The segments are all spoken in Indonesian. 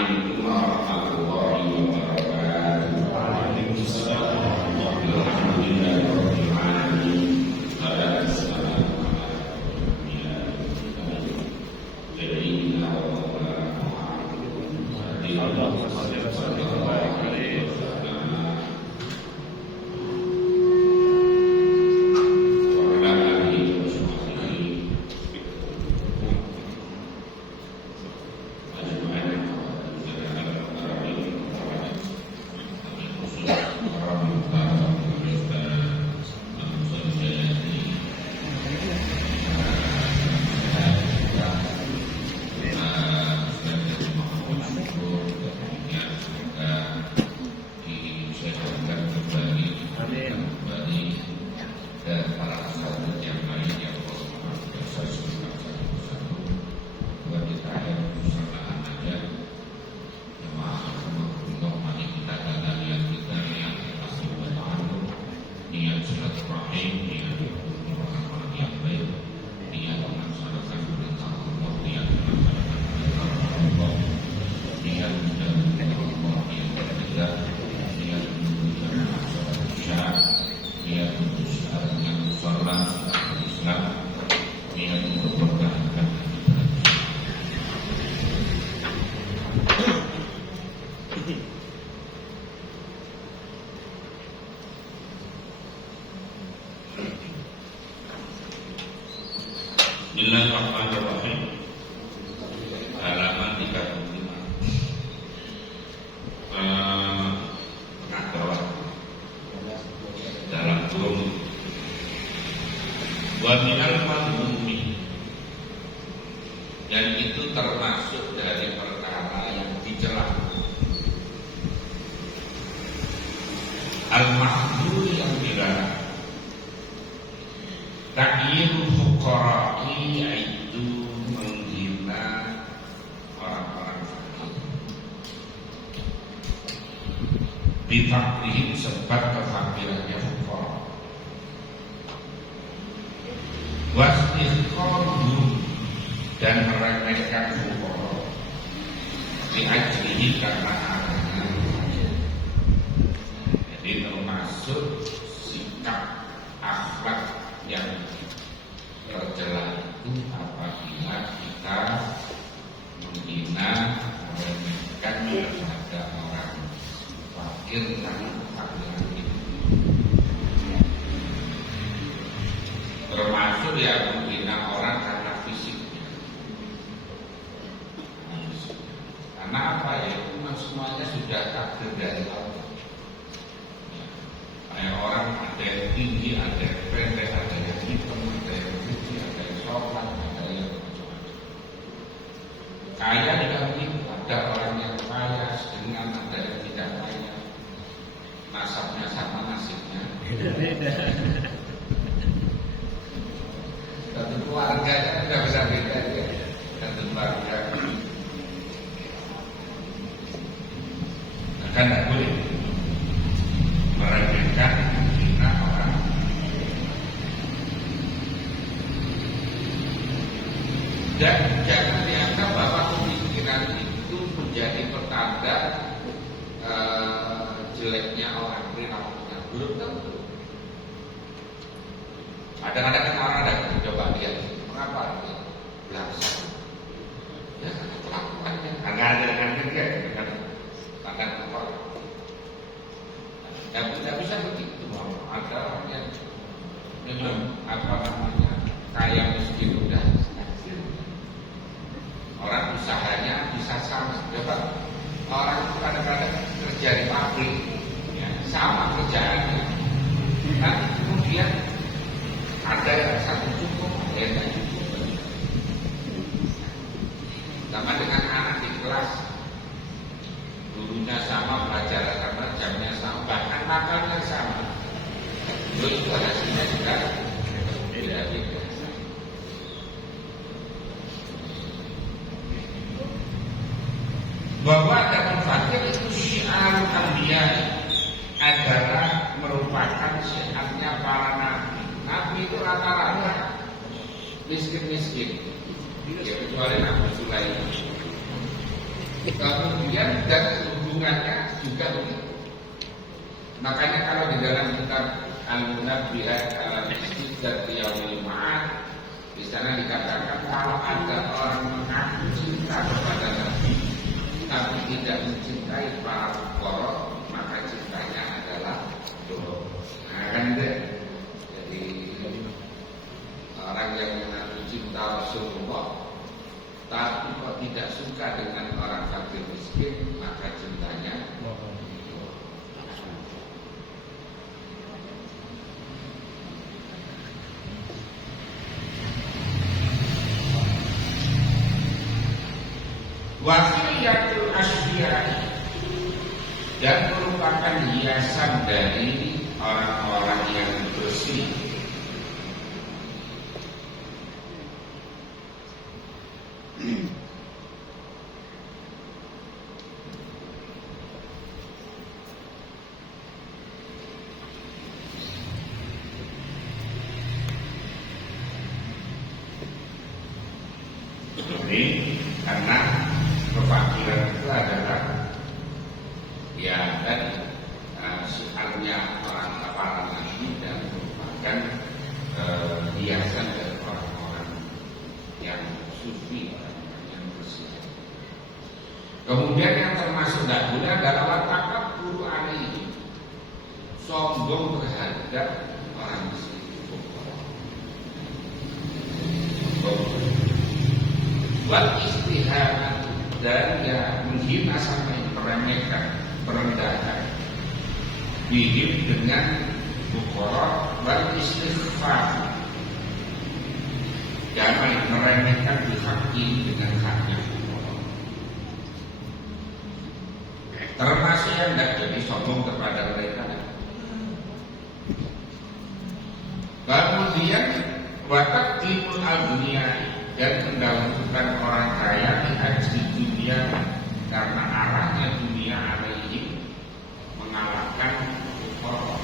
Assalamualaikum warahmatullahi wabarakatuh. Waalaikumsalam warahmatullahi wabarakatuh. Bismillahirrahmanirrahim. Halaman 35. Tengah bawah dalam kurung wa minal madhumi, dan itu termasuk dari perkara yang dicela. Al-mahdzur yang dilarang. Takyirul fuqara'i, yaitu menghina orang-orang fakir. Bifakrihim, sebab kefakirannya fuqara. Wasihqaruhum, dan meremehkan fuqara. Diajrihi, karena adanya. Jadi termasuk sikap akhlak yang tercela itu apabila kita menghina, meremehkan kepada orang fakir karena kefakiran itu. Termasuk yang menghina orang karena fisiknya. Karena apa ya? Itu semuanya sudah takdir dari Allah. Kayak orang ada yang tinggi, ada yang pendek, ada yang hitam, ada yang putih, ada yang sopan, ada yang macam-macam. Kaya tidak begitu, ada orang yang kaya dengan ada yang tidak kaya. Nasabnya sama, nasibnya beda. Satu keluarga kan tidak bisa beda ya. Satu keluarga kan tidak boleh meremehkan, menghina orang. Dan jangan dianggap bahwa pemikiran itu menjadi pertanda jeleknya orang, perilakunya. Belum tentu. Kadang-kadang kan orang ada coba lihat, mengapa dia belasan? Ya karena kelakuannya. Karena ada dengan kerja, dengan tangan kepala. Ya tidak bisa begitu. Ada orang yang memang kaya miskin udah hasil. Orang usahanya bisa sama. Coba orang itu kadang-kadang kerja di pabrik, ya, sama kerjaannya. Nah kemudian ada yang satu cukup, ada yang tidak cukup. Sama dengan anak di kelas, gurunya sama, pelajaran sama, jamnya sama, bahkan makannya sama. Itu hasilnya juga beda-beda. Bahwa ada fakir itu syiar anbiya, adalah merupakan syiarnya para nabi. Nabi itu rata-rata miskin-miskin, ya, kecuali Nabi Sulaiman. Kemudian dan hubungannya juga begitu. Makanya kalau di dalam kitab Al-Munabbihat al-Masjid dan Yaumil Ma'ad, di sana dikatakan kalau ada orang mengaku cinta kepada Nabi tapi tidak mencintai para fuqara, maka cintanya adalah bohong. Nah, kan itu. Jadi orang yang mengaku cinta Rasulullah tapi kok tidak suka dengan orang fakir miskin, maka cintanya bohong. Wasiyatul asyiai, dan merupakan hiasan dari orang-orang yang bersih. Ini karena kefakiran itu adalah ya tadi soalnya para nabi dan merupakan hiasan dari orang-orang yang sufi, orang-orang yang bersih. Kemudian yang termasuk tidak boleh adalah watakab buru alaihi, sombong terhadap orang miskin. Wal istihanat, dan ya menghina sampai meremehkan, merendahkan bihim dengan fuqara, wal istighfar, jangan meremehkan bihaqi dengan haknya fuqara. Termasuk yang tidak jadi sombong kepada mereka. Kemudian wataklimul al-dunia, dan mendahulukan orang kaya di haji dunia karena arahnya dunia alaihi mengalahkan fuqara.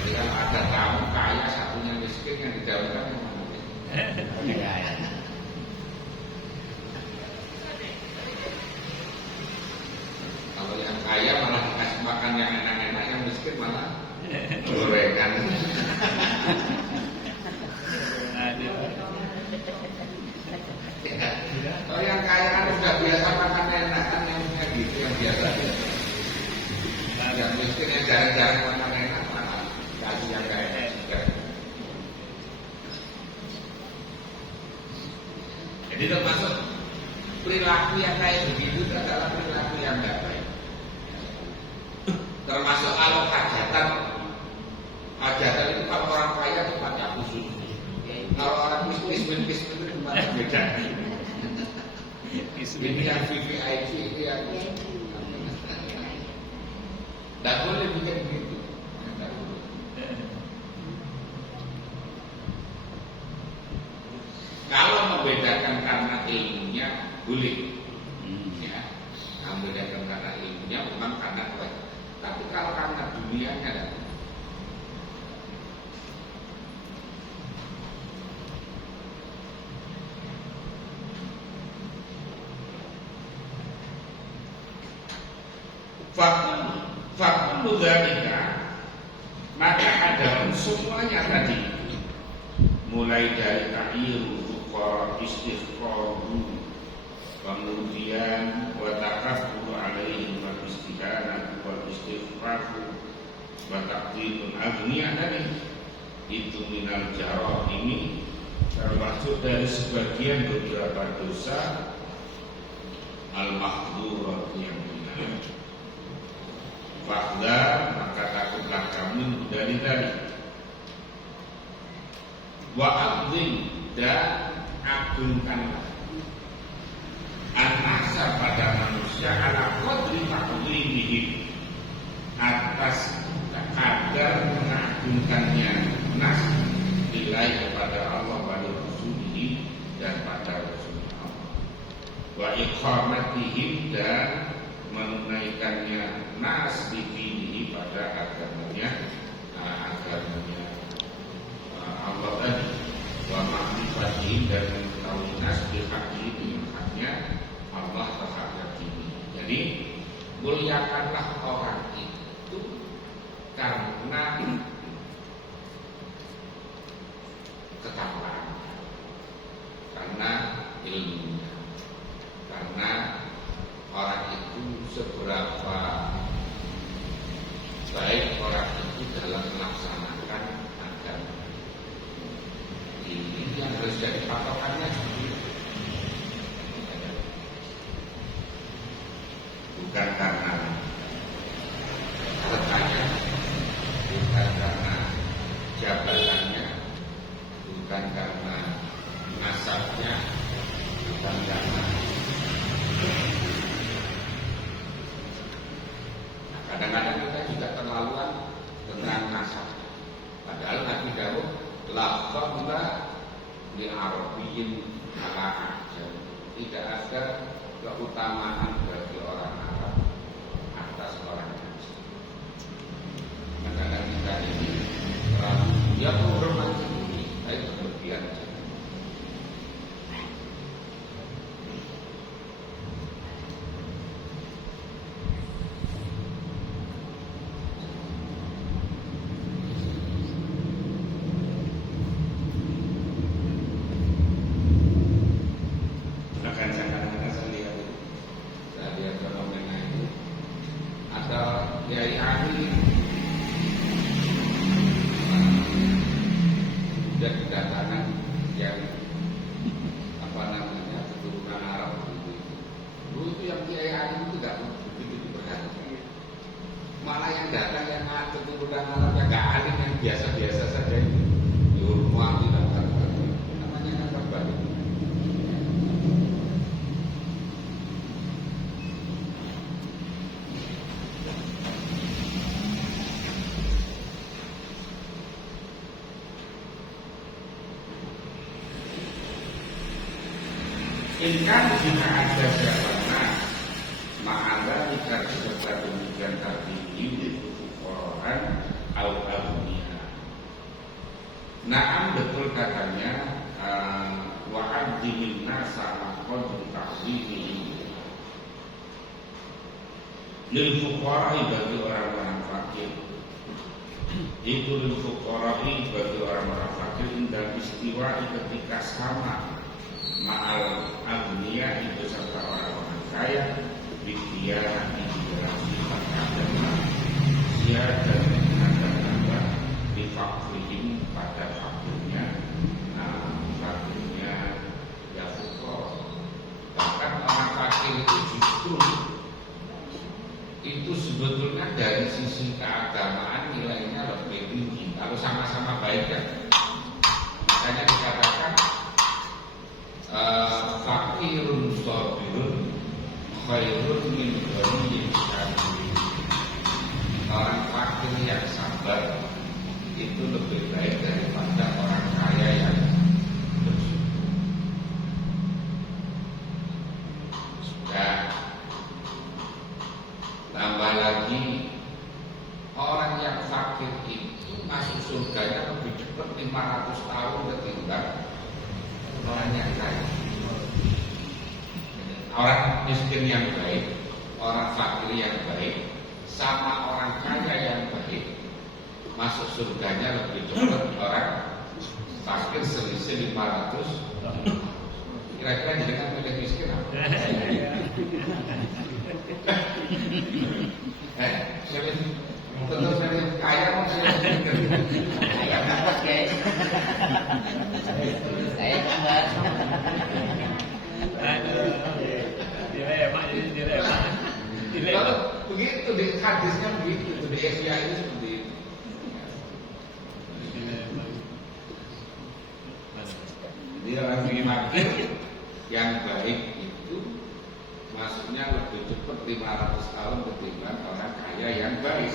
Jadi kalau ada tamu kaya satunya miskin, yang didahulukan yang mana? Kalau yang kaya malah dikasih makan yang enak-enak, yang miskin malah gorengan. Kalau yang kaya kan sudah biasa makan enak, kan yang gitu, yang biasa. Yang miskin yang jarang-jarang makan enak, malah kasih yang gak enak juga. Jadi termasuk perilaku yang kayak begitu adalah perilaku yang gak baik. Termasuk kalau hajatan itu kalau orang kaya tempatnya khusus. Kalau orang miskin itu tempatnya beda. Ini yang VVIP, itu yang tidak boleh bikin begitu. Kalau membedakan karena ilmunya boleh, ya, membedakan karena ilmunya bukan karena baik. Tapi kalau karena dunianya, fakul dzalika, maka ada semuanya tadi, mulai dari ta'yiru fuqara, istighfaru, kemudian wa takaffuru alaihim wal istighana wal istighfaru wa taqdirul aghniyah, tadi itu minal jarah, ini termasuk dari sebagian beberapa dosa al-mahdhurat yang benar. Fakda, maka takutlah kamu dari wa adzim, dan agungkanlah an-nasa pada manusia ala qadri taqdimihim, atas kadar mengagungkannya nas nilai kepada Allah wa Rasulih dan pada Rasulullah, wa iqamatihim, dan menunaikannya nas dinihi pada agamanya Allah tadi, wa ma'rifatihim, dan mengetahui nas bihaqi dengan haknya Allah. Jadi muliakanlah orang itu karena ketakwaan, karena ilmunya, karena orang itu seberapa baik orang itu dalam melaksanakan agama. Ini yang harus jadi patokannya. Bukan karena hartanya, bukan karena jabatannya, bukan karena nasabnya, bukan karena kadang-kadang kita juga terlaluan tentang nasab. Padahal Nabi Dawud la fadla li arabiyyin ala ajam. Tidak ada keutamaan bagi orang Arab atas orang Ajam. Kadang-kadang kita ini terlalu ya menghormati ini, baik berlebihan. Inkan jika ada jawaban ma'ala jika sebab demikian tertinggi orang al-dunia. Naam betul katanya wa'abdi nasa maqadun ta'zimi lil fuqara'i bagi orang-orang fakir. Itu lil fuqara'i bagi orang-orang fakir dan istiwa ketika sama ma'al agniya itu serta orang-orang kaya bikhtiar di dalam sifat agama dia dan menambah di fakrihim pada fakirnya fakirnya ya fukor. Bahkan orang fakir itu justru itu sebetulnya dari sisi keagamaan nilainya lebih tinggi kalau sama-sama baik kan. Makanya dikatakan fakirun sabirun khairun min ghaniyyin sabirin. Orang fakir yang sabar itu lebih baik daripada orang kaya yang bersyukur. Dan tambah lagi orang yang fakir itu masuk surganya lebih cepat 500 tahun ketimbang orang yang kaya. Orang miskin yang baik, orang fakir yang baik, sama orang kaya yang baik masuk surganya lebih cepat. Orang fakir selisih 500. Kira-kira jenengan milih miskin apa? Tentu milih kaya maksudnya. Kaya banget guys. Kaya banget. Kalau begitu di hadisnya begitu, di Asia itu seperti itu. Jadi orang fakir yang baik itu masuknya lebih cepat 500 tahun ketimbang orang kaya yang baik.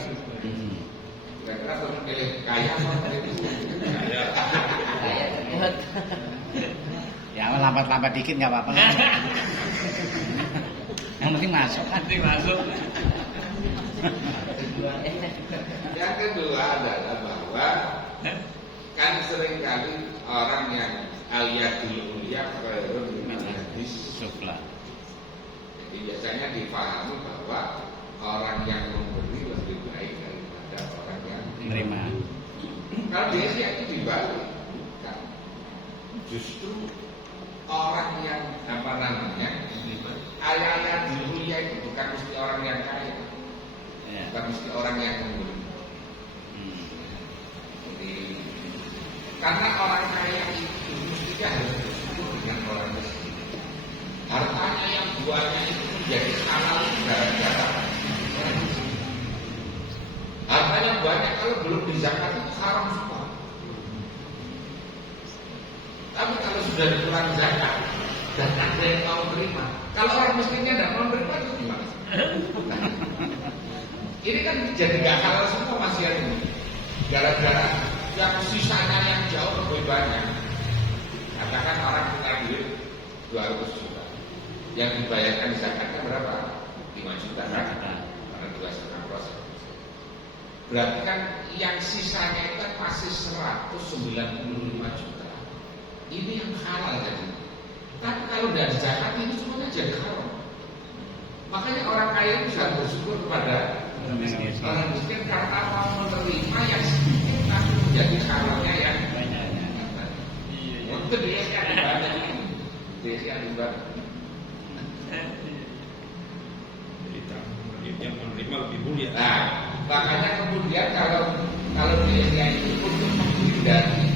Kira-kira kalau pilih kaya atau pilih kaya? Kaya banget. Ya lambat-lambat dikit nggak apa-apa. Yang penting masuk kan. Yang kedua adalah bahwa kan seringkali orang yang al-yadul ulya khairun min hadis Sufla. Jadi biasanya dipahami bahwa orang yang memberi lebih baik daripada orang yang Menerima. Kalau di Asia itu dibalik, kan? Justru orang yang ayah-ayah di dunia itu bukan mesti orang yang kaya, Ya. bukan mesti orang yang memberi. Jadi, karena orang kaya itu mestinya harus bersyukur dengan orang miskin. Hartanya yang banyak itu menjadi halal gara-gara orang miskin. Hartanya banyak kalau belum dizakat itu haram semua. Tapi kalau sudah dikurangi zakat dan ada yang mau terima, kalau orang miskinnya tidak mau terima itu gimana? Ini kan jadi gak halal semua masih ada ini. Gara-gara yang sisanya yang jauh lebih banyak. Katakan orang punya duit 200 juta, yang dibayarkan zakatnya berapa? 5 juta kan? Karena 2,5%. Berarti kan yang sisanya itu kan masih 195 juta. Ini yang halal jadi. Tapi kalau tidak zakat ini semuanya jadi haram. Makanya orang kaya itu bisa bersyukur kepada orang miskin karena mau menerima yang sedikit tapi menjadi halalnya yang Banyak. untuk dia kan ibadah ini. Dia ibadah. Jadi yang menerima lebih mulia. Nah, makanya kemudian kalau dia itu untuk menghindari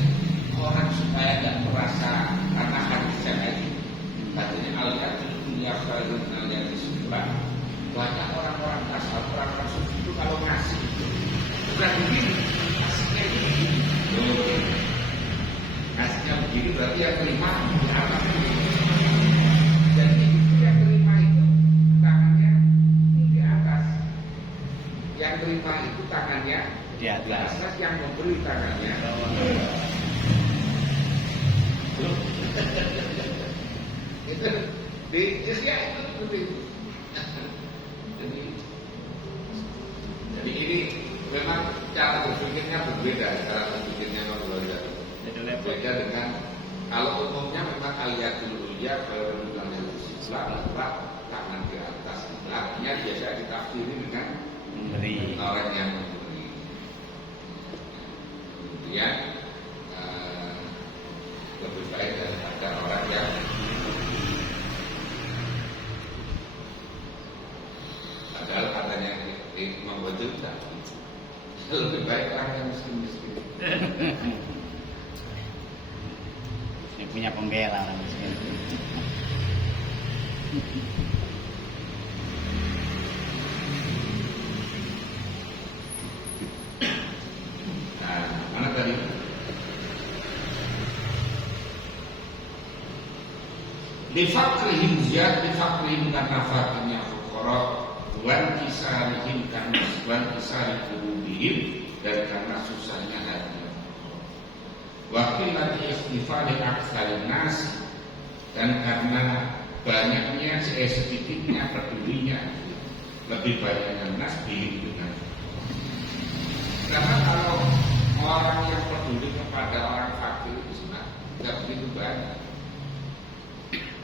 orang supaya tidak merasa karena hadis yang ini katanya al-yatul dunia khairun al-yatul sunnah. Banyak orang-orang kasar, orang-orang suci itu kalau ngasih itu bukan begini, ngasihnya begini. Ngasihnya begini berarti yang terima di atas. Jadi itu yang terima itu tangannya di atas. Yang terima itu tangannya Di atas. yang memberi tangannya. Itu di Asia itu seperti itu. Jadi ini memang cara berpikirnya berbeda, cara berpikirnya berbeda. Beda dengan kalau umumnya memang aliyatul ulia kalau dengan Islam adalah tangan di atas. Artinya biasa ditafsiri dengan Memberi. orang yang memberi. Kemudian lebih baik daripada orang yang padahal katanya membuat cerita lebih baik orang yang miskin-miskin. Ini punya pembela orang miskin. Nah, mana tadi? Lifakrihim ziyad, lifakrihim karena fakirnya fuqara, wan kisarihim karena wan kisari qulubihim dan karena susahnya hati. Wakil lati ikhtifali aktsarin nas dan karena banyaknya sedikitnya pedulinya lebih banyaknya nas bihim dengan. Karena kalau orang yang peduli kepada orang fakir itu sebenarnya tidak begitu banyak.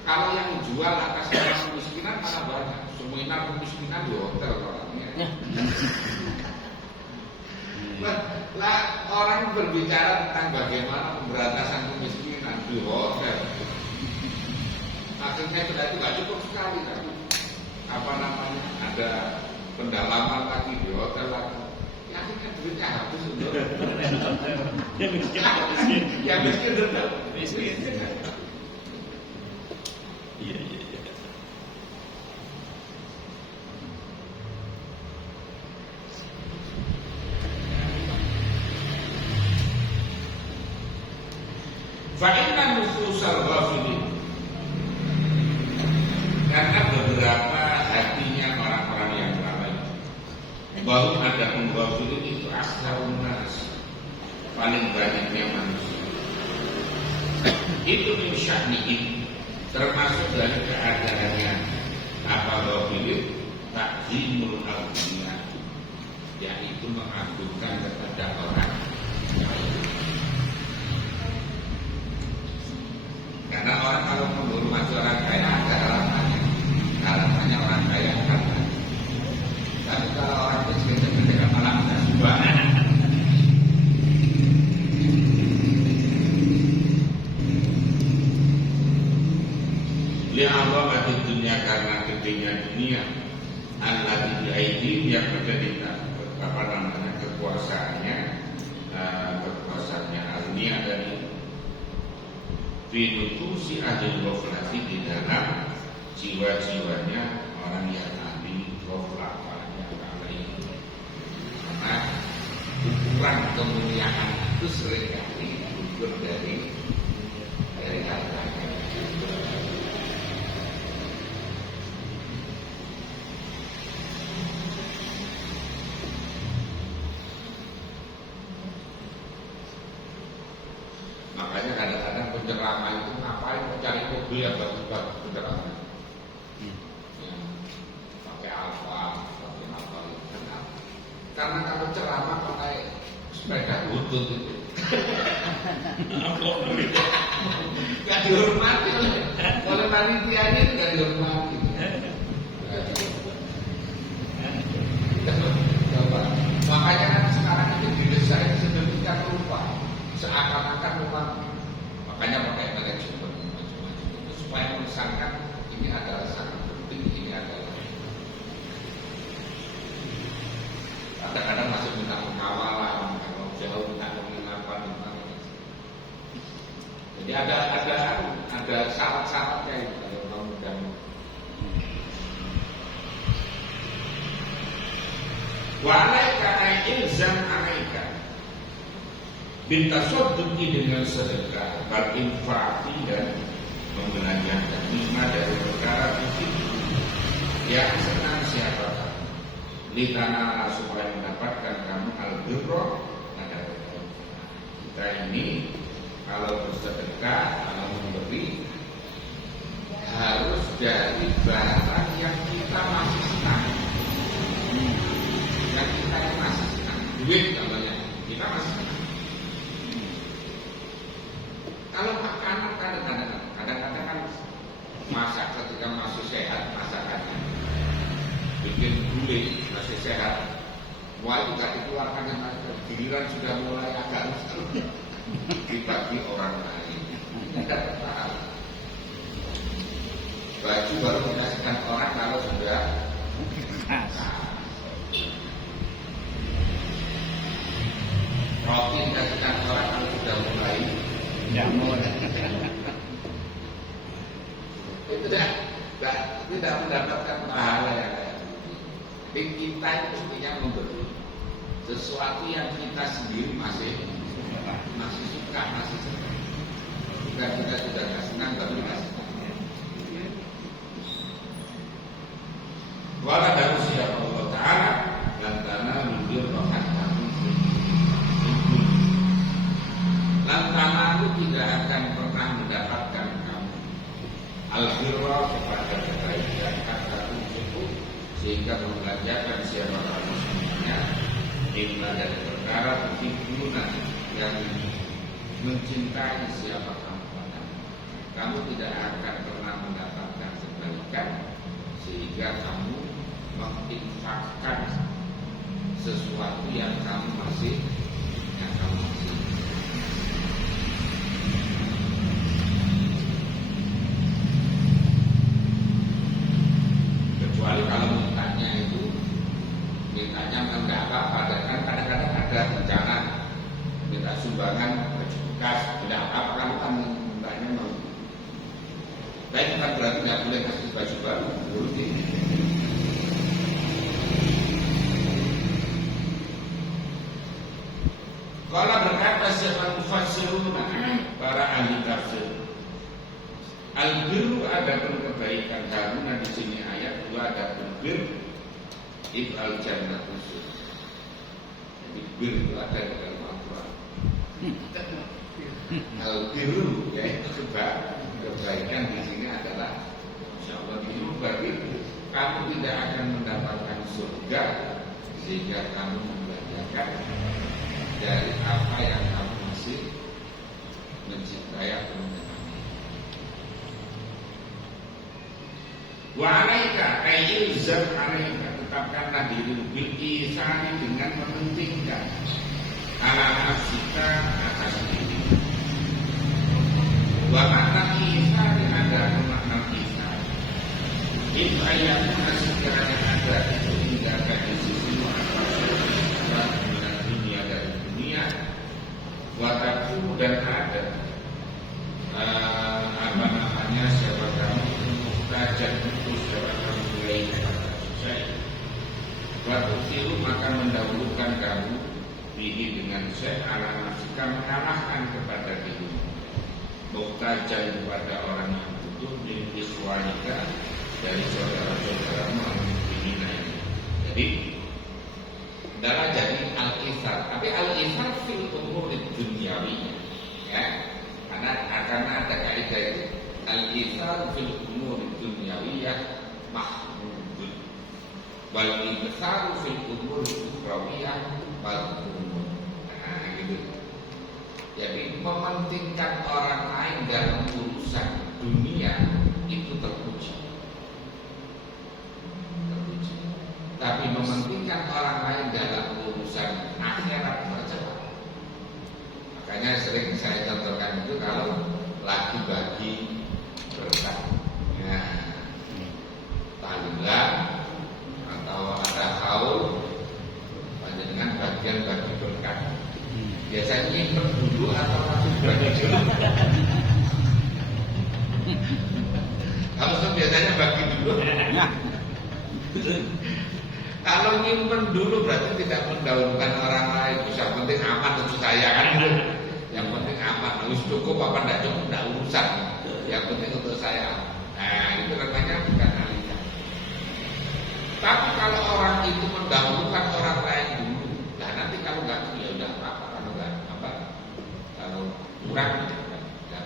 Kalau yang jual atas nama kemiskinan mana banyak? Seminar kemiskinan di hotel orangnya. Lah orang berbicara tentang bagaimana pemberantasan kemiskinan di hotel. Akhirnya sudah itu nggak cukup sekali kan? Apa namanya? Ada pendalaman lagi di hotel lagi. Ya akhirnya duitnya habis untuk Yang miskin tetap miskin. yang miskin tetap Miskin. Iya. Fa'inna nufusal ghafilin karena beberapa hatinya orang-orang yang lalai bahwa ada ghafilin itu aksarun nas paling banyaknya manusia itu min sya'nihim termasuk dari keadaannya apa ghafilin takzimul al-dunia yaitu mengagungkan kepada orang lain. Karena orang kalau menghormati orang kaya ada harapannya dunia alladzi bi'aidihim yang ada di kekuasaannya dunia dari finutusi ahli ghaflati di dalam jiwa-jiwanya orang yang ahli ghaflah, orang yang lalai. Karena ukuran kemuliaan itu seringkali diukur dari harta. Makanya kadang-kadang penceramah itu ngapain mencari mobil yang bagus-bagus penceramah, yang pakai apa, pakai apa itu. Karena kalau ceramah pakai sepeda butut itu, nggak dihormati oleh panitianya, nggak dihormati. Makanya kan sekarang itu didesain sedemikian rupa, seakan-akan memang, makanya pakai manajemen itu supaya mengesankan ini adalah sangat penting, ini adalah. Kadang-kadang masih minta pengawalan, kalau jauh minta penginapan, jadi ada syarat-syaratnya itu kalau undang-undang. Wa alaika ilzam alaika bintasodduqi dengan sedekah, berinfaqi dan membelanjakan nikmat dari perkara itu yang senang siapa kamu, litana supaya mendapatkan kamu al-birra. Kita ini kalau bersedekah, kalau memberi harus dari barang yang kita masih senang, yang kita masih senang, duit namanya, kita masih senang. Kalau makanan kadang-kadang kan masak ketika masih sehat, masakannya bikin gulai masih sehat, wah itu gak dikeluarkan yang ada. Giliran sudah mulai agak rusak dibagi orang lain, tidak paham. Baju baru dikasihkan orang kalau sudah roti dikasihkan orang kalau sudah mulai jamur. Itu tidak mendapatkan pahala yang lain. Jadi kita itu mestinya memberi sesuatu yang kita sendiri masih suka, masih senang. Kita sudah nggak senang, tapi masih senang. Wala dari siapa Allah Ta'ala dan tanah lumpur rohan kami. Lantana itu tidak akan pernah mendapatkan kamu al-birra kepada kebaikan kata itu, sehingga membelanjakan siapa kamu semuanya illa dari perkara berhubungan yang mencintai siapa kamu pada. Kamu tidak akan pernah mendapatkan kebaikan sehingga kamu menginfakkan sesuatu yang kamu masih kecuali kalau mintanya enggak apa-apa. Dan kan kadang-kadang ada rencana minta sumbangan baju bekas, tidak apa-apa, kamu kan mintanya mau. Tapi bukan berarti nggak boleh kasih baju baru, berarti. Kalau berkata siapa mufassiruna, para ahli tafsir, al-birru ada kebaikan, karena di sini ayat 2 ada bir ibal jannatus. Jadi bir itu ada di dalam Al-Quran. Al-birru yaitu kebaikan di sini adalah insyaallah itu berarti kamu tidak akan mendapatkan surga sehingga kamu membelanjakan dari apa yang kamu masih mencintai atau menyenangi. Wa alaika ayyuzam alaika, tetapkanlah dirimu bil ihsani dengan mementingkan ala nafsika atas diri. Wa makna ihsan ada makna ihsan In ayatuna sekiranya ada itu tidak akan di sisimu apa dengan dunia dari dunia. Wataku dan ada apa namanya siapa kamu muhtajat itu siapa kamu mulai kepada susah. Watusiru maka mendahulukan kamu bihi dengan ala nafsika mengalahkan kepada dirimu. Muhtajat kepada orang yang butuh min ikhwanika dari saudara-saudaramu ini. Jadi adalah jadi al-ithar, tapi al-ithar fil umur duniawi, ya, karena ada kaidah itu al-ithar fil umur duniawi ya mahmud, wal ithar fil umur ukhrawiyah mahmud. Nah, gitu. Jadi mementingkan orang lain dalam urusan dunia itu terpuji. Tapi mementingkan orang lain dalam urusan akhirat tercela. Makanya sering saya contohkan itu kalau lagi bagi berkah, nah, tahlilan atau ada haul, dengan bagian bagi berkah. Biasanya nyimpen dulu atau langsung bagi dulu? Kalau biasanya bagi dulu. Kalau nyimpen dulu berarti tidak mendahulukan orang lain. Bisa penting aman untuk saya kan gitu. Yang penting aman. Harus cukup apa tidak cukup tidak urusan. Yang penting untuk saya. Nah itu namanya bukan alihkan. Tapi kalau orang itu mendahulukan orang lain dulu, nah nanti kalau nggak ya udah apa kalau nggak apa kalau kurang ya,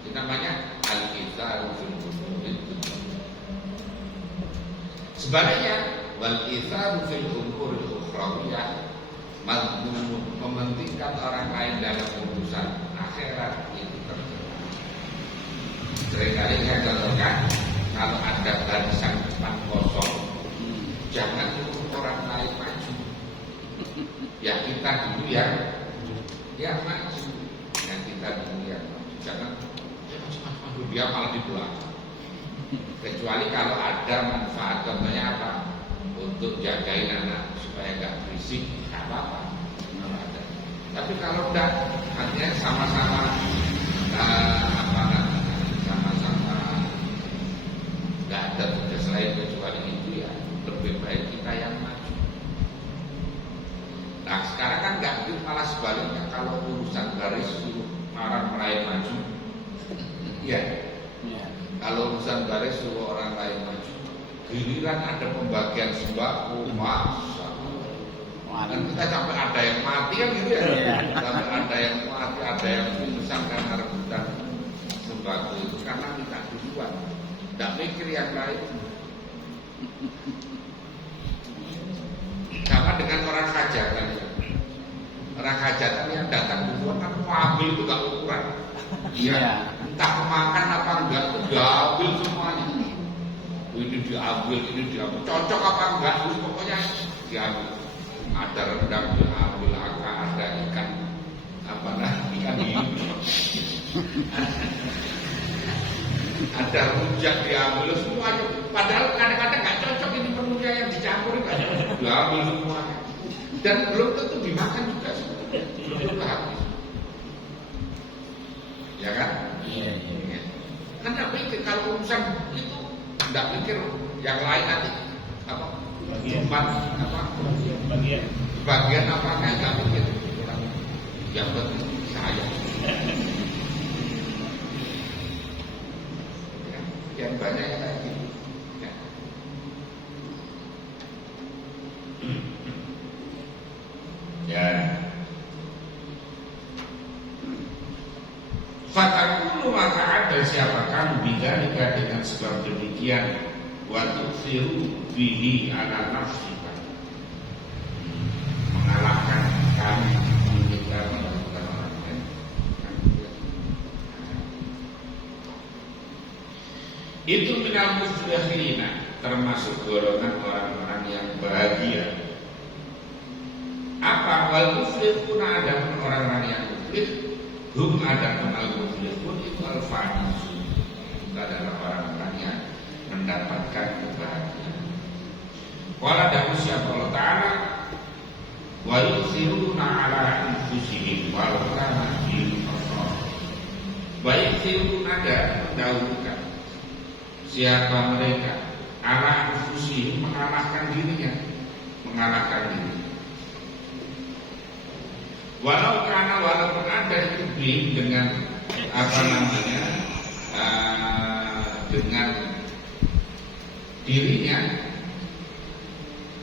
itu namanya al-ithar fil umur itu. Sebaliknya wal ithar fil umur ukhrawiyah mementingkan orang lain dalam urusan akhirat itu tercela. Seringkali saya contohkan kalau ada barisan depan kosong, jangan tunggu orang lain maju. Ya kita dulu yang maju. Yang kita dulu yang maju. Jangan maju dia malah di belakang. Kecuali kalau ada manfaat, contohnya apa? Untuk jagain anak supaya nggak berisik, nggak apa-apa. Tapi kalau udah artinya sama-sama sama-sama nggak ada tugas lain kecuali itu ya lebih baik kita yang maju. Nah sekarang kan nggak begitu, malah sebaliknya kalau urusan garis suruh orang lain maju, ya. Kalau urusan garis suruh orang lain maju, giliran ada pembagian sembako, masa dan kita sampai ada yang mati kan gitu ya. Sampai ada yang mati, ada yang pingsan karena rebutan sembako itu karena kita duluan, tidak mikir yang lain. Sama dengan orang hajatan. Orang hajatan yang datang duluan kan mobil itu gak ukuran. Iya. Entah makan apa enggak, diambil semuanya. Ini diambil, cocok apa enggak, pokoknya diambil. Ada rendang diambil, ada ikan apa ikan hiu. Ada rujak diambil semuanya. Padahal kadang-kadang nggak cocok ini menunya yang dicampur kan, diambil semuanya. Dan belum tentu dimakan juga sebetulnya. Belum tentu habis. Ya kan? Iya. Kan nggak pikir kalau urusan itu nggak pikir yang lain nanti apa? Bagian apa nggak pikir. Yang penting saya. Yang banyak yang kayak gitu. Ya. Fatakulu maka ada siapa kamu bidzalika dengan sebab demikian wa tu'thiru bihi ala nafsika, mengalahkan kami meninggalkan orang lain. Itu minal muflihina, termasuk golongan orang-orang yang bahagia. Apa wal muflihuna, ada orang-orang yang muflih, hum ada al muflihun itu al-faizun, itu adalah orang-orang yang mendapatkan Wala dahu siapa Allah Ta'ala wa yusiruna ala anfusihim walau kana bihim khasasah. Wa yusiruna dan mendahulukan siapa mereka ala anfusihim mengalahkan dirinya, mengalahkan diri. Walaupun ada itu dengan apa namanya dengan dirinya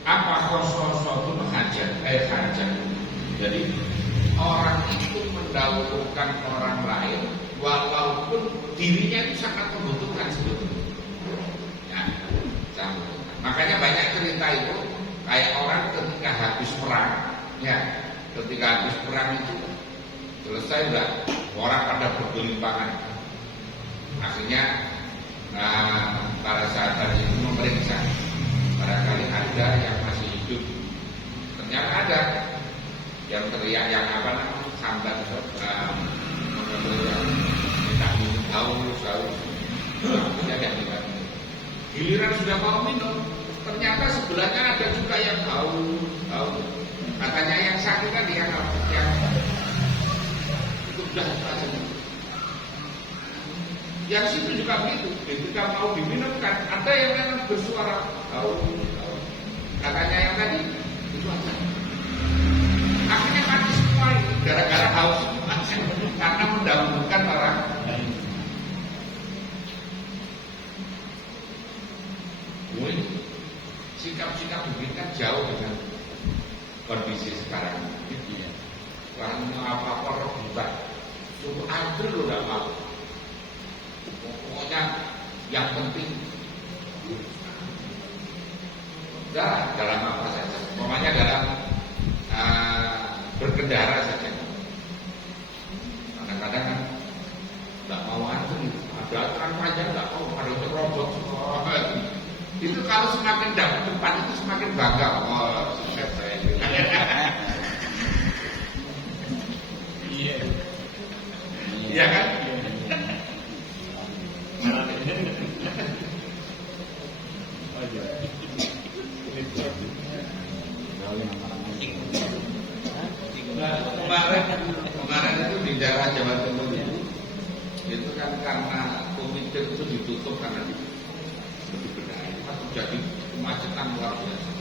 apa khososotul hajat hajat. Jadi orang itu mendahulukan orang lain walaupun dirinya itu sangat membutuhkan sebetulnya. Ya, makanya banyak cerita itu kayak orang ketika habis perang, ya. Ketika habis perang itu selesai enggak, orang pada bergelimpangan. Akhirnya para sahabat itu memeriksa, barangkali ada yang masih hidup. Ternyata ada yang teriak yang apa namanya sambat minta minum haus. Akhirnya ada yang minta minum. Giliran sudah mau minum, ternyata sebelahnya ada juga yang haus. Katanya yang sakit kan yang itu sudah saja. Yang situ juga begitu. Ketika mau diminumkan, ada yang memang bersuara haus. Katanya yang tadi itu aja. Akhirnya mati semua ini gara-gara haus karena mendahulukan orang lain. Sikap-sikap begini kan jauh dengan kondisi sekarang ini. Orang mau apa-apa rebutan, suruh antri lo gak mau. Pokoknya yang penting dalam apa saja. Pokoknya dalam berkendara saja. Kadang-kadang kan gak mau antri, ada aturan panjang gak mau, ada terobos semua. Itu kalau semakin dapat tempat itu semakin bangga. Oh, sudah saya itu. Iya kan? Kemarin itu di daerah Jawa Timur itu kan karena komite itu ditutup karena jadi kemacetan luar biasa.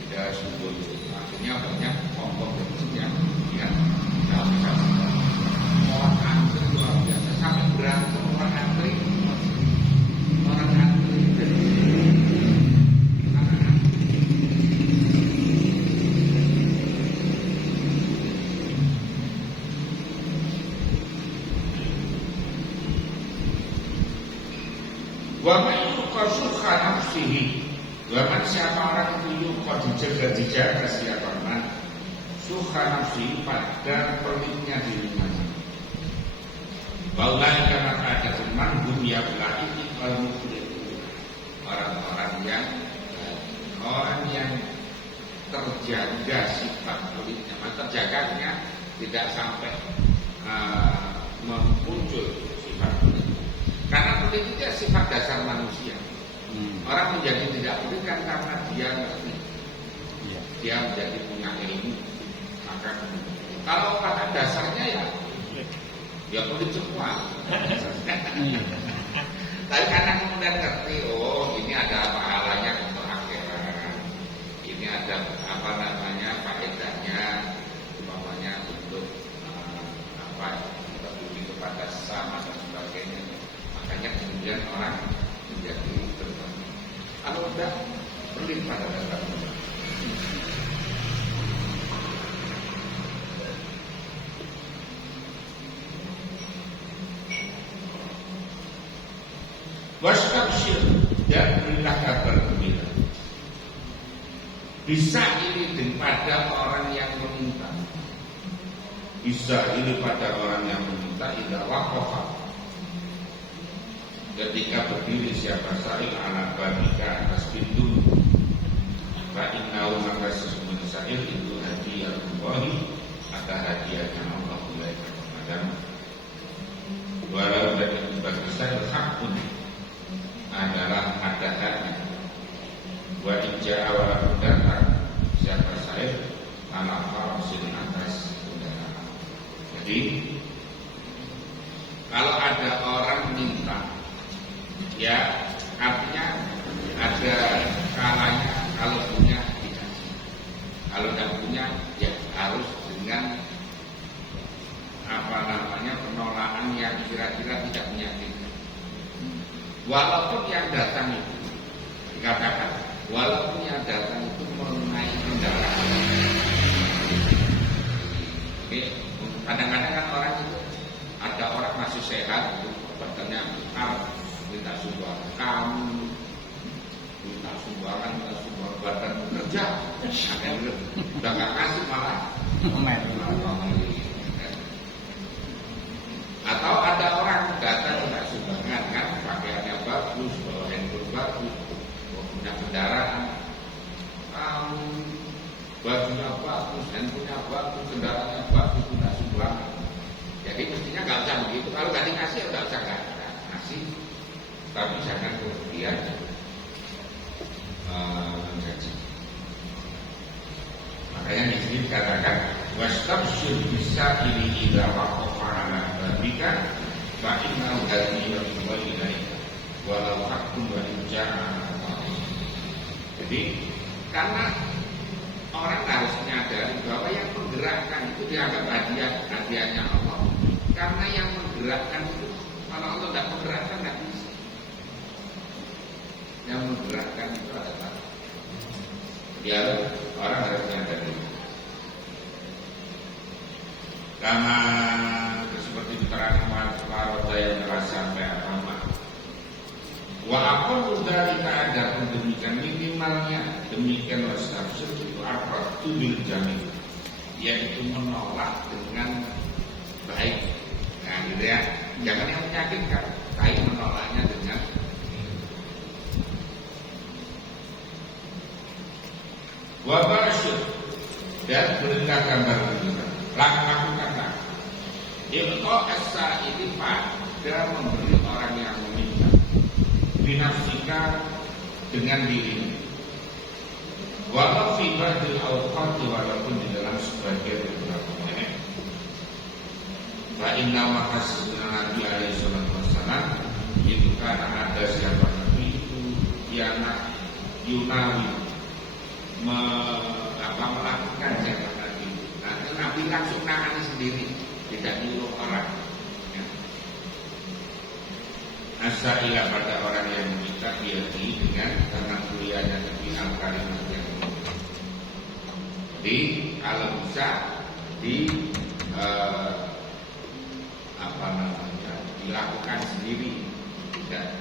Tidak subur. Akhirnya banyak kelompok yang tidak bisa orang antri luar biasa sampai berantem orang antri dari Waman yuqasuha nafsihi. Waman siapa orang itu yuqad dijaga siapa man suha nafsihi pada pelitnya dirinya. Waulai karena ada teman dunia belah ini kalau orang yang terjaga sifat pelitnya, terjaganya tidak sampai muncul sifat pelit. Karena pelit itu ya sifat dasar manusia. Orang menjadi tidak pelit kan karena dia ngerti, dia menjadi punya ilmu. Maka kalau pada dasarnya ya pelit semua. Tapi karena kemudian ngerti, oh ini ada pahalanya untuk akhirat, ini ada apa namanya faedahnya, umpamanya untuk peduli kepada sesama dan sebagainya. Makanya kemudian orang menjadi bertemu. Kalau udah pelit pada dasarnya. Wastabshir dan berilah kabar gembira. Bisa ini pada orang yang meminta. Bisa ini pada orang yang meminta idza waqafa. Ketika berdiri siapa sa'il ala babika atas pintu, fa innahu maka sesungguhnya sa'il itu hadiyahullahi, ada hadiahnya Allah ilaika kepadamu. Walau dan itu bagi sa'il hakun adalah ada haknya. Wa in Fajar awal datang siapa saya ala farasin atas kendaraan. Jadi kalau ada orang minta, ya artinya ada kalanya kalau punya dikasih, kalau tidak punya ya harus dengan penolakan yang kira-kira tidak menyakitkan. Walaupun yang datang itu dikatakan, walaupun yang datang itu mengenai kendaraan. Oke, kadang-kadang kan orang itu ada orang masih sehat, bertanya minta sumbangan kamu, minta sumbangan badan kerja, akhirnya udah nggak kasih malah. Atau ada orang datang minta sumbangan kan, pakaiannya bagus, bawa handphone bagus, punya kendaraan, bajunya bagus, handphonenya bagus, kendaraannya bagus, minta sumbangan. Jadi mestinya nggak usah begitu. Kalau nggak dikasih ya nggak usah nggak kasih. Tapi jangan kemudian mengaji. Makanya di sini dikatakan wastabsyir bisa ini ila waqafa ala babika fa innahu hadhihi wa ilaika walau haqqun wa inja'a. Jadi karena orang harus menyadari bahwa yang menggerakkan itu dianggap hadiahnya Allah. Karena yang menggerakkan itu kalau Allah tidak menggerakkan tidak bisa. Yang menggerakkan itu adalah ya orang harus menyadari. Karena seperti diterangkan para yang merasa sampai apa. Wa aqulu dzalika ada demikian minimalnya demikian wasafsir itu apa bil jamil, yaitu menolak dengan baik. Nah gitu ya, jangan yang menyakitkan, tapi menolaknya dengan wa basyir, dan berikan gambar gembira. Lakukanlah itu asa ini pada memberi orang yang meminta binafsika dengan diri. Walau fi ba'dil awqat, walaupun di dalam sebagian beberapa menit. Fa inna maqasidna Nabi alaihi salatu wassalam itu karena ada siapa Nabi itu yang Yunawi melakukan siapa Nabi. Nah, Nabi langsung nangani sendiri, tidak nyuruh orang. Asailah pada orang yang meminta diati dengan karena kuliahnya lebih al-kalimat yang jadi kalau bisa dilakukan sendiri, tidak.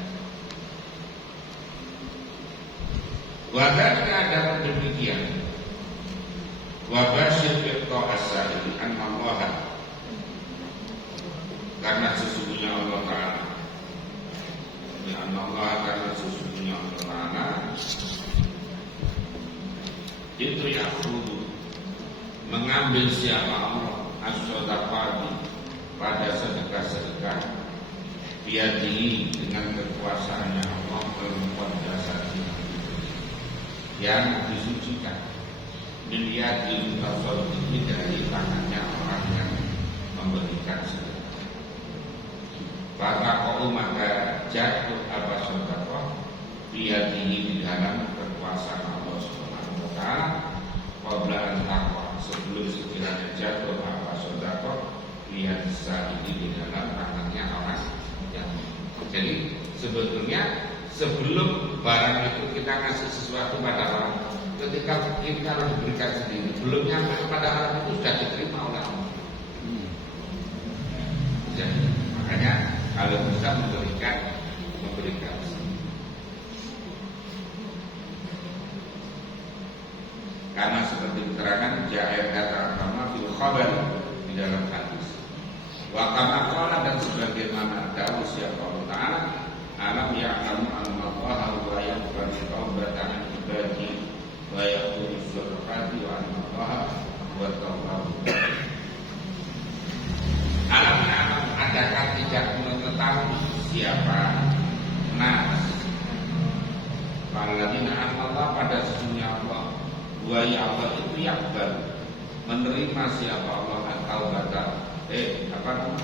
Wadah ada demikian. Wabasyir biqta as-sa'ili an-Allah, karena sesungguhnya Allah Ta'ala, ya Allah, karena sesungguhnya Allah Ta'ala itu ya'khudhu, mengambil siapa Allah as-shadaqati, pada sedekah-sedekah biadihi, dengan kekuasaannya Allah al-muqaddasati, yang disucikan, dilihat di tasawwuf dari tangannya orang yang memberikan sedekah. Kau maka jatuh apa sedekah biadihi, di dalam kekuasaan Allah Subhanahu wa taala, qabla an taqwa, sebelum sekiranya jatuh apa sedekah biadi ini di dalam tangannya orang yang. Jadi sebetulnya sebelum barang itu kita kasih sesuatu pada orang, ketika kita harus diberikan sendiri, belum nyampe kepada orang itu sudah diterima oleh Allah. Jadi makanya kalau bisa memberikan. Karena seperti keterangan ja'ir kata agama fil khabar, di dalam hadis. Wa kama qala, dan sebagaimana dawuh siapa Allah Ta'ala, alam ya'lamu anna Allah wa yaqbalu taubatan ibadi wa yaqulu surqati wa anna Allah wa tawwabur rahim. Alam ya'lamu, adakah tidak mengetahui siapa nas Waladina Allah pada sesungguhnya Allah, wa ya Allah itu yakbal, menerima siapa Allah atau bata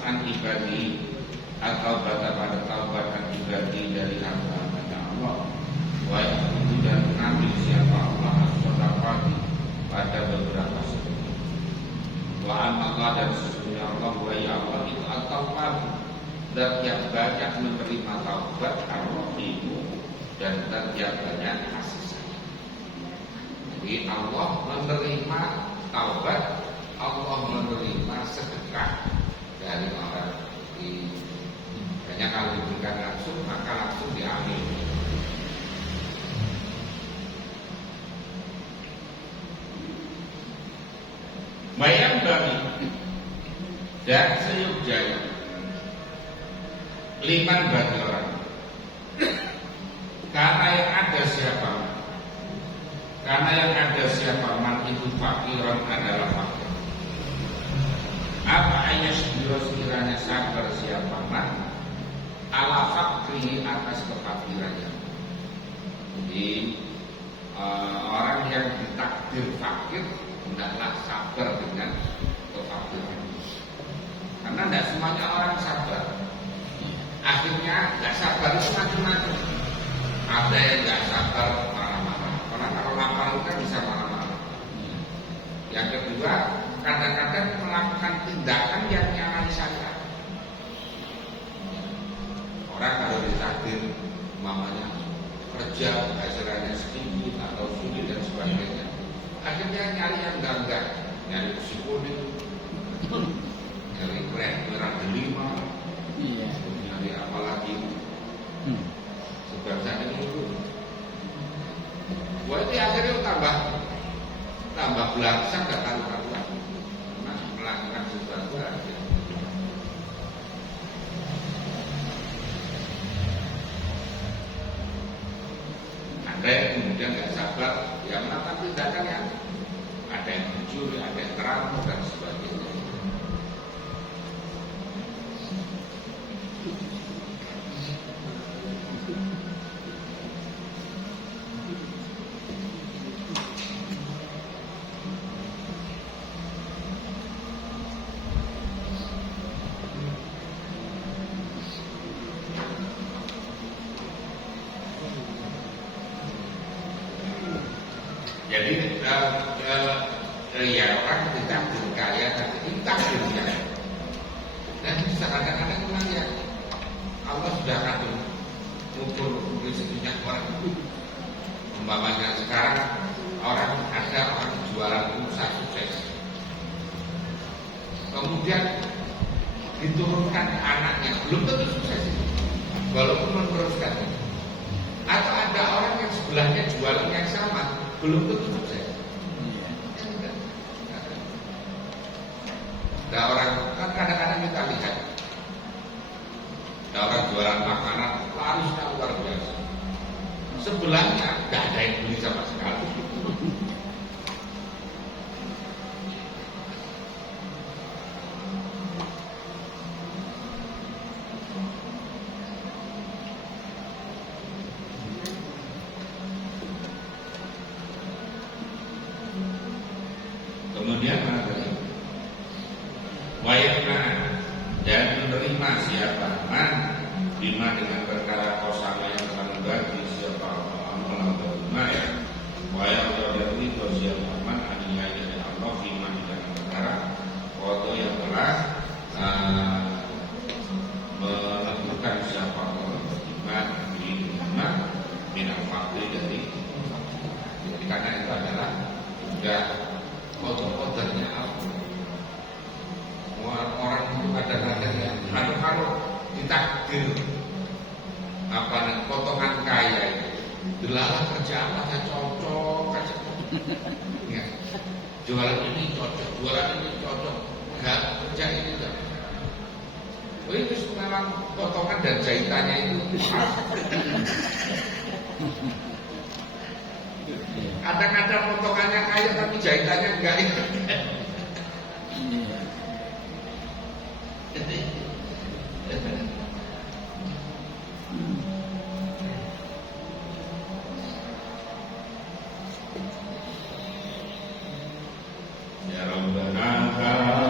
an ibadi atau bata pada taubat an ibadi dari hamba-hamba Allah. Wa itu dan mengambil siapa Allah as-sadaqati pada beberapa sebelum. Wa Allah dan sesungguhnya Allah, wa ya Allah itu at-tawwab, dan yang banyak menerima taubat, ar-rahimu, dan yang banyak kasih sayang. Jadi Allah menerima taubat, Allah menerima sedekah dari orang ini. Hanya kalau diberikan langsung, maka langsung diambil. Bayang bagi dan seyoganya liman bagi orang, karena yang ada siapa man itu fakiran adalah fakir. Apa ayat sekiranya sabar siapa man ala fakri atas kefakirannya. Jadi orang yang ditakdir fakir hendaklah sabar dengan kefakiran, karena tidak semuanya orang sabar. Akhirnya nggak sabar itu macam-macam. Ada yang nggak sabar marah-marah, karena kalau lapar itu kan bisa marah-marah. Yang kedua, kadang-kadang melakukan tindakan yang nyalahi syariat. Orang kalau ditakdir mamanya kerja hasilnya sedikit atau sulit dan sebagainya, akhirnya nyari yang enggak, nyari kursi kuning, nyari keren merah delima, nyari apa lagi, sebagainya itu. Wah itu akhirnya tambah belangsang dan karuan, melakukan sesuatu aja. Ada yang kemudian nggak sabar, yang melakukan tindakan yang ada yang mencuri, ada yang terampuk dan sebagainya. Jadi ya orang ditakdir kaya, tapi takdirnya. Dan kadang-kadang memang ya Allah sudah akan mengukur rezekinya orang. Umpamanya sekarang orang jualan usaha sukses, kemudian diturunkan ke anaknya, belum tentu sukses itu, walaupun meneruskan. Atau ada orang yang sebelahnya jualan yang sama, belum tentu sukses. Ada orang, kan kadang-kadang kita lihat ada orang jualan makanan larisnya luar biasa, sebelahnya tidak ada yang beli sama sekali. Kemudian mana tadi? Wayakna dan menerima siapa man bima dengan perkara kosama yang telah membagi siapa amal atau bima ya. Wayak dan itu siapa man aniaya dari Allah bima dengan perkara foto yang telah menentukan siapa orang beriman bima minal fakir dari. Jadi karena itu adalah sudah foto-fotonya orang itu kadang-kadang ya, kalau ditakdir potongan kaya itu, delalah kerja apa saya cocok aja, ya. Jualan ini cocok, jualan ini cocok, enggak kerja ini enggak. Oh itu memang potongan dan jahitannya itu. Kadang-kadang potongannya kaya tapi jahitannya enggak itu. ya rabbana